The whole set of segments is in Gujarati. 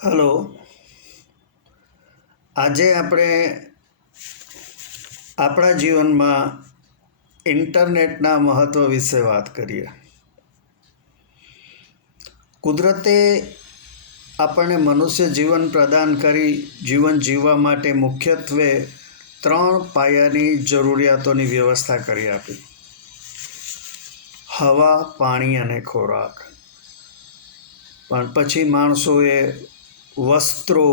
હલો. આજે આપણે આપણા જીવનમાં ઇન્ટરનેટના મહત્ત્વ વિશે વાત કરીએ. કુદરતે આપણને મનુષ્ય જીવન પ્રદાન કરી જીવન જીવવા માટે મુખ્યત્વે 3 પાયાની જરૂરિયાતોની વ્યવસ્થા કરી આપી: હવા, પાણી અને ખોરાક. પણ પછી માણસોએ વસ્ત્રો,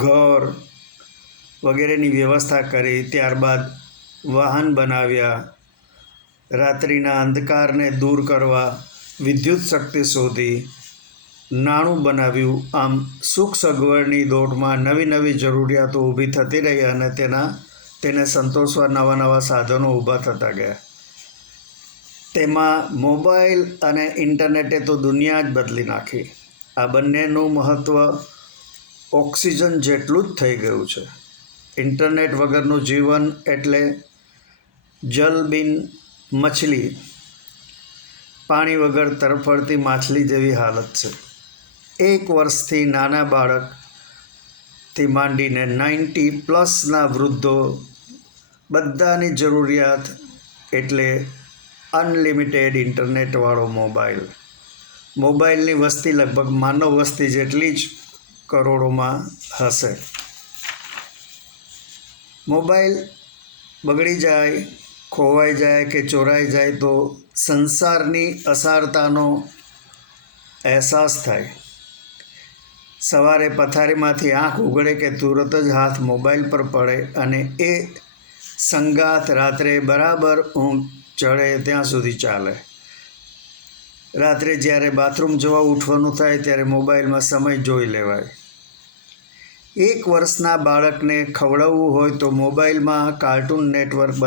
ઘર વગેરેની વ્યવસ્થા કરી, ત્યારબાદ વાહન બનાવ્યા, રાત્રિના અંધકારને દૂર કરવા વિદ્યુત શક્તિ શોધી, નાણું બનાવ્યું. આમ સુખ સગવડની દોડમાં નવી નવી જરૂરિયાતો ઊભી થતી રહી અને તેને સંતોષવા નવા નવા સાધનો ઊભા થતા ગયા. તેમાં મોબાઈલ અને ઇન્ટરનેટે તો દુનિયા જ બદલી નાખી. આ બંનેનું મહત્ત્વ ઓક્સિજન જેટલું જ થઈ ગયું છે. ઇન્ટરનેટ વગરનું જીવન એટલે જલ બિન મછલી, પાણી વગર તરફડતી માછલી જેવી હાલત છે. 1 વર્ષથી નાના બાળકથી માંડીને 90+ વૃદ્ધો બધાની જરૂરિયાત એટલે અનલિમિટેડ ઇન્ટરનેટવાળો મોબાઈલ. મોબાઈલની વસ્તી લગભગ માનવ વસ્તી જેટલી જ કરોડોમાં હશે. મોબાઈલ બગડી જાય, ખોવાઈ જાય કે ચોરાઈ જાય તો સંસારની અસારતાનો અહેસાસ થાય. સવારે પથારીમાંથી આંખ ઉઘડે કે તુરત જ હાથ મોબાઈલ પર પડે અને એ સંગાથ રાત્રે બરાબર ઊંઘ ચડે ત્યાં સુધી ચાલે. રાત્રે જ્યારે બાથરૂમ જવા ઉઠવાનું થાય ત્યારે મોબાઈલમાં સમય જોઈ લેવાય. 1 વર્ષના બાળકને ખવડાવવું હોય તો મોબાઈલમાં કાર્ટૂન નેટવર્ક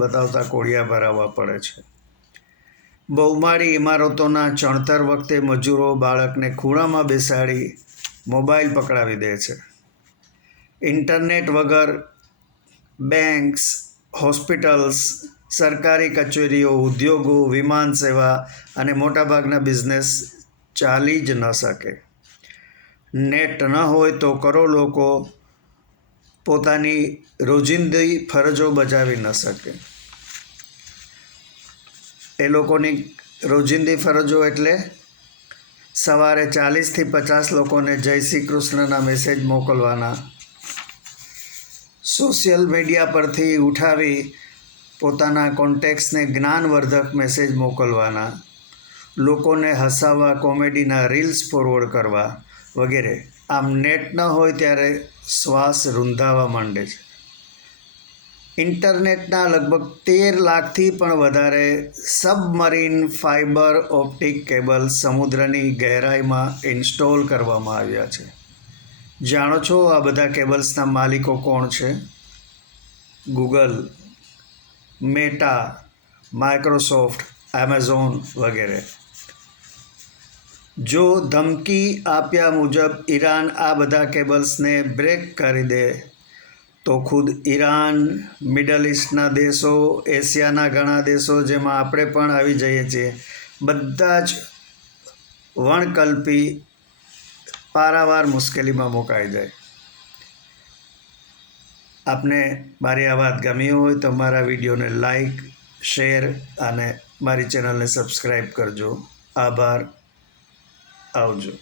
બતાવતા કોડિયા ભરાવવા પડે છે. બહુમાળી ઇમારતોના ચણતર વખતે મજૂરો બાળકને ખૂણામાં બેસાડી મોબાઈલ પકડાવી દે છે. ઇન્ટરનેટ વગર બેંક્સ, હોસ્પિટલ્સ, સરકારી કચેરીઓ, ઉદ્યોગો, વિમાન સેવા અને મોટાભાગના બિઝનેસ ચાલી જ ન શકે. નેટ ન હોય તો કરોડો લોકો પોતાની રોજિંદી ફરજો બજાવી ન શકે. એ લોકોની રોજિંદી ફરજો એટલે સવારે 40થી 50 લોકોને જય શ્રી કૃષ્ણના મેસેજ મોકલવાના, સોશિયલ મીડિયા પરથી ઉઠાવી પોતાના કોન્ટેક્ટ્સને જ્ઞાનવર્ધક મેસેજ મોકલવાના, લોકોને હસાવવા કોમેડીના રીલ્સ ફોરવર્ડ કરવા વગેરે. આમ નેટ ન હોય ત્યારે શ્વાસ રૂંધાવા માંડે છે. ઇન્ટરનેટના લગભગ 13 લાખથી પણ વધારે સબમરીન ફાઇબર ઓપ્ટિક કેબલ્સ સમુદ્રની ગહેરાઈમાં ઇન્સ્ટોલ કરવામાં આવ્યા છે. જાણો છો આ બધા કેબલ્સના માલિકો કોણ છે? ગૂગલ, મેટા, માઇક્રોસોફ્ટ, એમેઝોન વગેરે. જો ધમકી આપ્યા મુજબ ઈરાન આ બધા કેબલ્સને બ્રેક કરી દે તો ખુદ ઈરાન, મિડલ ઇસ્ટના દેશો, એશિયાના ઘણા દેશો જેમાં આપણે પણ આવી જઈએ છીએ, બધા જ વણકલ્પી પારાવાર મુશ્કેલીમાં મુકાઈ જાય. આપને મારી આ વાત ગમી હોય તો મારા વિડીયોને લાઈક, શેર અને મારી ચેનલને સબસ્ક્રાઈબ કરજો. આભાર. આવજો.